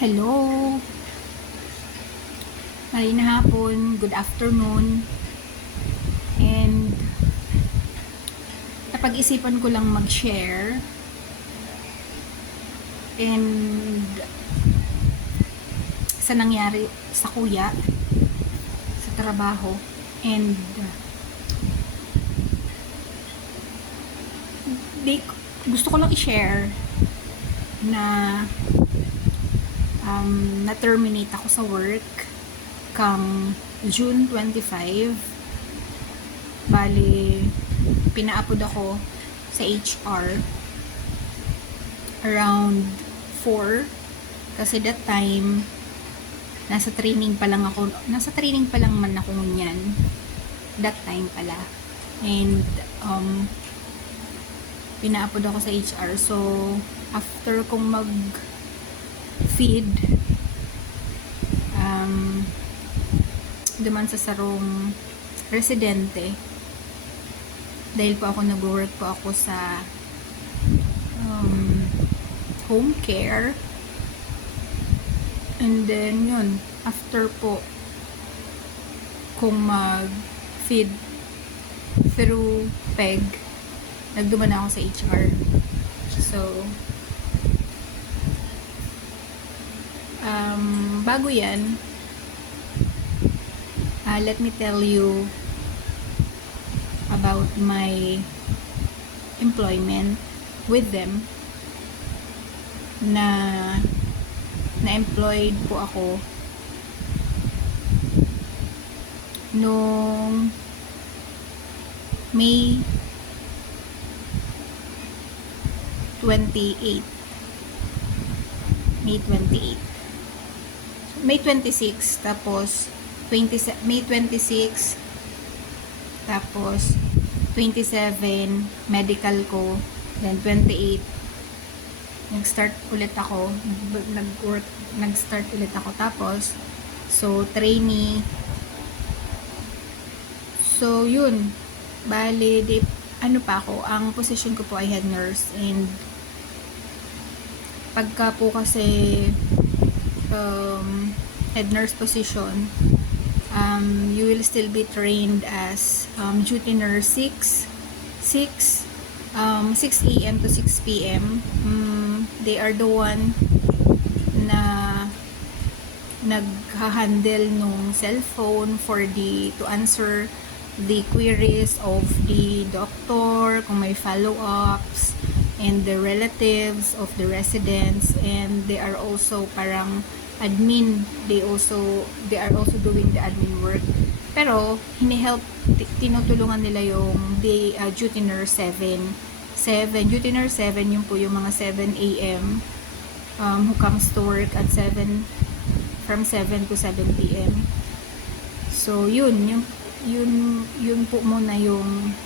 Hello! Maayong hapon, good afternoon. And napag-isipan ko lang mag-share and sa nangyari sa kuya sa trabaho, and gusto ko lang i-share na na-terminate ako sa work kang June 25. Bali, pinaapod ako sa HR around 4 kasi that time nasa training pa lang man ako niyan that time pala, and pinaapod ako sa HR. So after kong mag feed duman sa sarong residente, dahil po ako nag-work po ako sa home care, and then yun, after po kung mag feed through PEG, nagduman ako sa HR. So bago yan, let me tell you about my employment with them. Na-employed po ako noong May 28. May 26, tapos May 26, tapos 27 medical ko, then 28 nag-start ulit ako, nag-start ulit ako, tapos so trainee. So yun, bali ano pa ako, ang position ko po ay head nurse, and pagka po kasi head nurse position, you will still be trained as duty nurse 6 a.m. to 6 p.m. They are the one na nag-handle nung cellphone to answer the queries of the doctor, kung may follow-ups, and the relatives of the residents, and they are also parang admin, they are also doing the admin work, pero tinutulungan nila yung duty nurse 7 duty nurse 7, yung po yung mga 7 a.m. Who comes to work at 7, from 7 to 7 p.m. So yun po muna yung